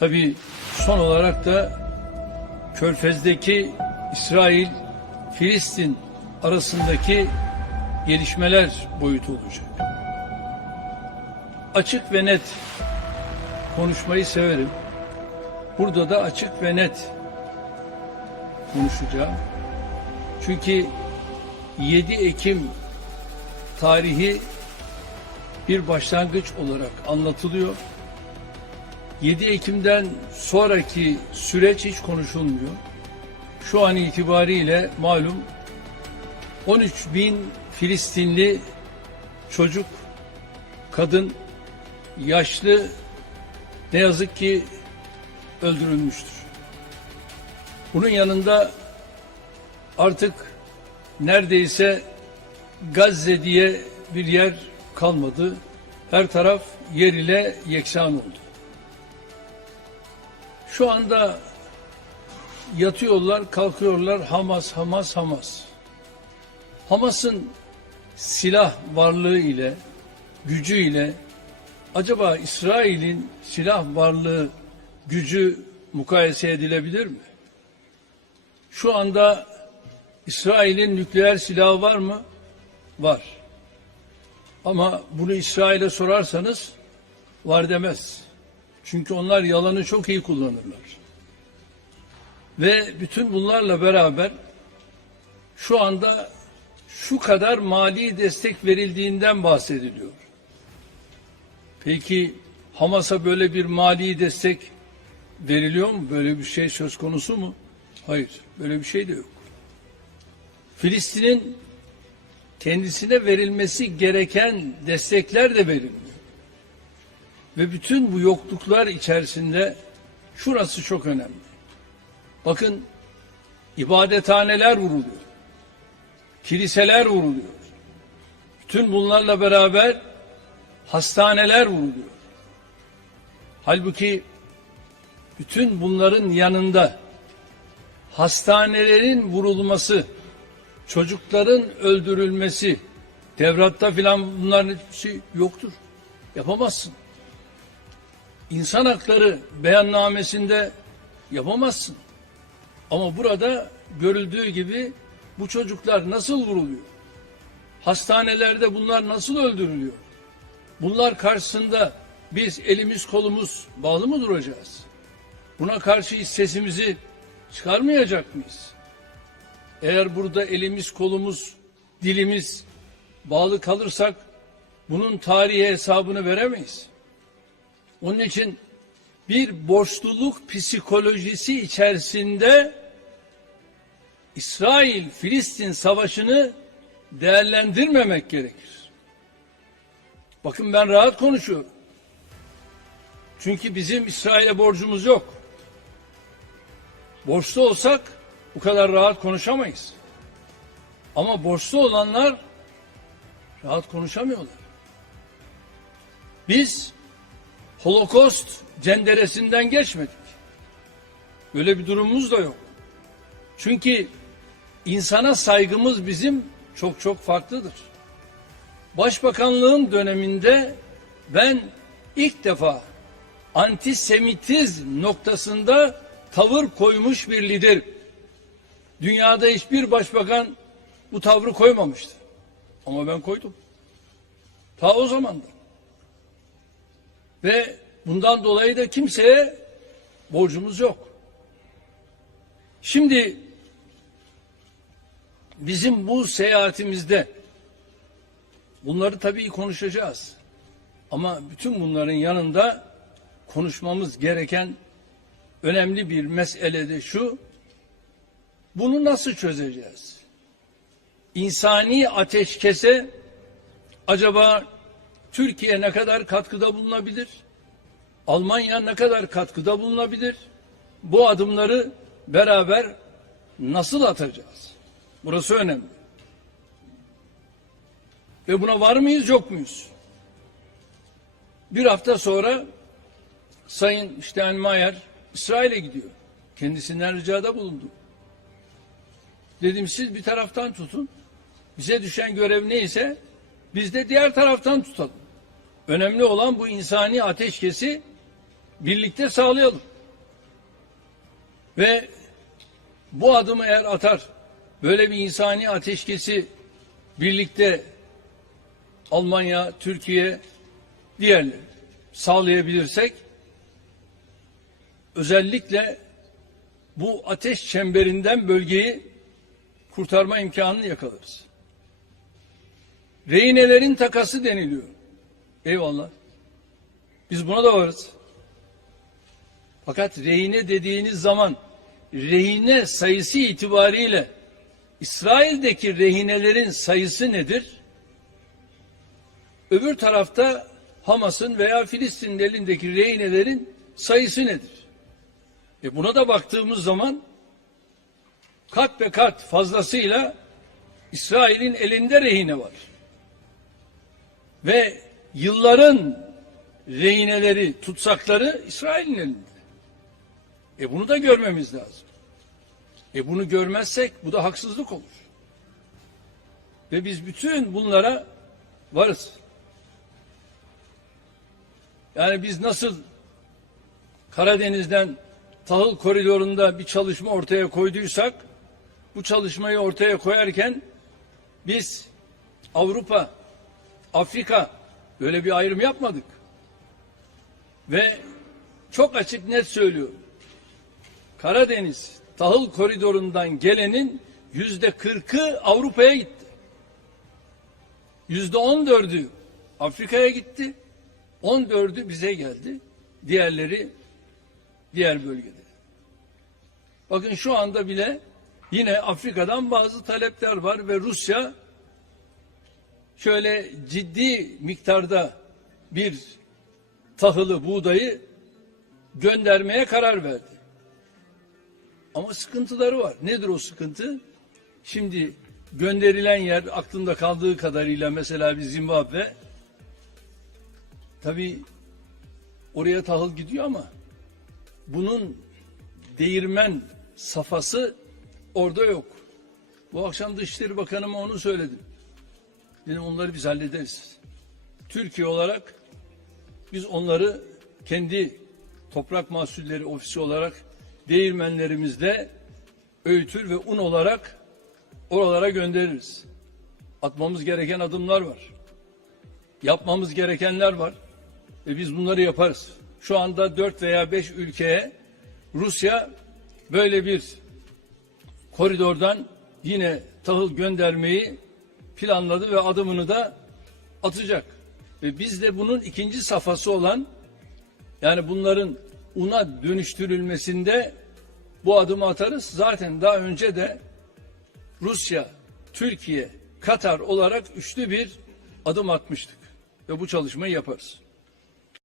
Tabii son olarak da Körfez'deki İsrail, Filistin arasındaki gelişmeler boyutu olacak. Açık ve net konuşmayı severim. Burada da açık ve net konuşacağım. Çünkü 7 Ekim tarihi bir başlangıç olarak anlatılıyor. 7 Ekim'den sonraki süreç hiç konuşulmuyor. Şu an itibariyle malum 13 bin Filistinli çocuk, kadın, yaşlı ne yazık ki öldürülmüştür. Bunun yanında artık neredeyse Gazze diye bir yer kalmadı. Her taraf yer ile yeksan oldu. Şu anda yatıyorlar, kalkıyorlar Hamas, Hamas, Hamas. Hamas'ın silah varlığı ile, gücü ile acaba İsrail'in silah varlığı, gücü mukayese edilebilir mi? Şu anda İsrail'in nükleer silahı var mı? Var. Ama bunu İsrail'e sorarsanız var demez. Çünkü onlar yalanı çok iyi kullanırlar. Ve bütün bunlarla beraber şu anda şu kadar mali destek verildiğinden bahsediliyor. Peki Hamas'a böyle bir mali destek veriliyor mu? Böyle bir şey söz konusu mu? Hayır, böyle bir şey de yok. Filistin'in kendisine verilmesi gereken destekler de verilmiyor. Ve bütün bu yokluklar içerisinde şurası çok önemli. Bakın ibadethaneler vuruluyor. Kiliseler vuruluyor. Bütün bunlarla beraber hastaneler vuruluyor. Halbuki bütün bunların yanında hastanelerin vurulması, çocukların öldürülmesi, Tevrat'ta filan bunların hiçbir yoktur. Yapamazsın. İnsan hakları beyannamesinde yapamazsın. Ama burada görüldüğü gibi bu çocuklar nasıl vuruluyor? Hastanelerde bunlar nasıl öldürülüyor? Bunlar karşısında biz elimiz kolumuz bağlı mı duracağız? Buna karşı sesimizi çıkarmayacak mıyız? Eğer burada elimiz kolumuz dilimiz bağlı kalırsak bunun tarihi hesabını veremeyiz. Onun için bir borçluluk psikolojisi içerisinde İsrail-Filistin savaşını değerlendirmemek gerekir. Bakın ben rahat konuşuyorum. Çünkü bizim İsrail'e borcumuz yok. Borçlu olsak bu kadar rahat konuşamayız. Ama borçlu olanlar rahat konuşamıyorlar. Biz Holokost cenderesinden geçmedik. Böyle bir durumumuz da yok. Çünkü insana saygımız bizim çok çok farklıdır. Başbakanlığım döneminde ben ilk defa antisemitizm noktasında tavır koymuş bir lider. Dünyada hiçbir başbakan bu tavrı koymamıştı. Ama ben koydum. Ta o zamanda. Ve bundan dolayı da kimseye borcumuz yok. Şimdi bizim bu seyahatimizde bunları tabii konuşacağız. Ama bütün bunların yanında konuşmamız gereken önemli bir mesele de şu. Bunu nasıl çözeceğiz? İnsani ateşkese acaba Türkiye ne kadar katkıda bulunabilir? Almanya ne kadar katkıda bulunabilir? Bu adımları beraber nasıl atacağız? Burası önemli. Ve buna var mıyız yok muyuz? Bir hafta sonra Sayın Steinmeier İsrail'e gidiyor. Kendisinden ricada bulundu. Dedim siz bir taraftan tutun. Bize düşen görev neyse biz de diğer taraftan tutalım. Önemli olan bu insani ateşkesi birlikte sağlayalım. Ve bu adımı eğer atar, böyle bir insani ateşkesi birlikte Almanya, Türkiye, diğerleri sağlayabilirsek özellikle bu ateş çemberinden bölgeyi kurtarma imkanını yakalarız. Rehinelerin takası deniliyor. Eyvallah. Biz buna da varız. Fakat rehine dediğiniz zaman rehine sayısı itibariyle İsrail'deki rehinelerin sayısı nedir? Öbür tarafta Hamas'ın veya Filistin'in elindeki rehinelerin sayısı nedir? E buna da baktığımız zaman kat be kat fazlasıyla İsrail'in elinde rehine var. Ve yılların rehineleri, tutsakları İsrail'in elinde. E bunu da görmemiz lazım. E bunu görmezsek bu da haksızlık olur. Ve biz bütün bunlara varız. Yani biz nasıl Karadeniz'den tahıl koridorunda bir çalışma ortaya koyduysak bu çalışmayı ortaya koyarken biz Avrupa, Afrika böyle bir ayrım yapmadık. Ve çok açık net söylüyorum. Karadeniz tahıl koridorundan gelenin yüzde kırkı Avrupa'ya gitti. Yüzde on dördü Afrika'ya gitti. On dördü bize geldi. Diğerleri diğer bölgede. Bakın şu anda bile yine Afrika'dan bazı talepler var ve Rusya şöyle ciddi miktarda bir tahılı buğdayı göndermeye karar verdi. Ama sıkıntıları var. Nedir o sıkıntı? Şimdi gönderilen yer aklımda kaldığı kadarıyla mesela bir Zimbabwe tabi oraya tahıl gidiyor ama bunun değirmen safhası orada yok. Bu akşam Dışişleri Bakanıma onu söyledim. Dedim onları biz hallederiz. Türkiye olarak biz onları kendi toprak mahsulleri ofisi olarak değirmenlerimizde öğütür ve un olarak oralara göndeririz. Atmamız gereken adımlar var. Yapmamız gerekenler var. Ve biz bunları yaparız. Şu anda dört veya beş ülkeye Rusya böyle bir koridordan yine tahıl göndermeyi planladı ve adımını da atacak. Ve biz de bunun ikinci safhası olan yani bunların una dönüştürülmesinde bu adımı atarız. Zaten daha önce de Rusya, Türkiye, Katar olarak üçlü bir adım atmıştık. Ve bu çalışmayı yaparız.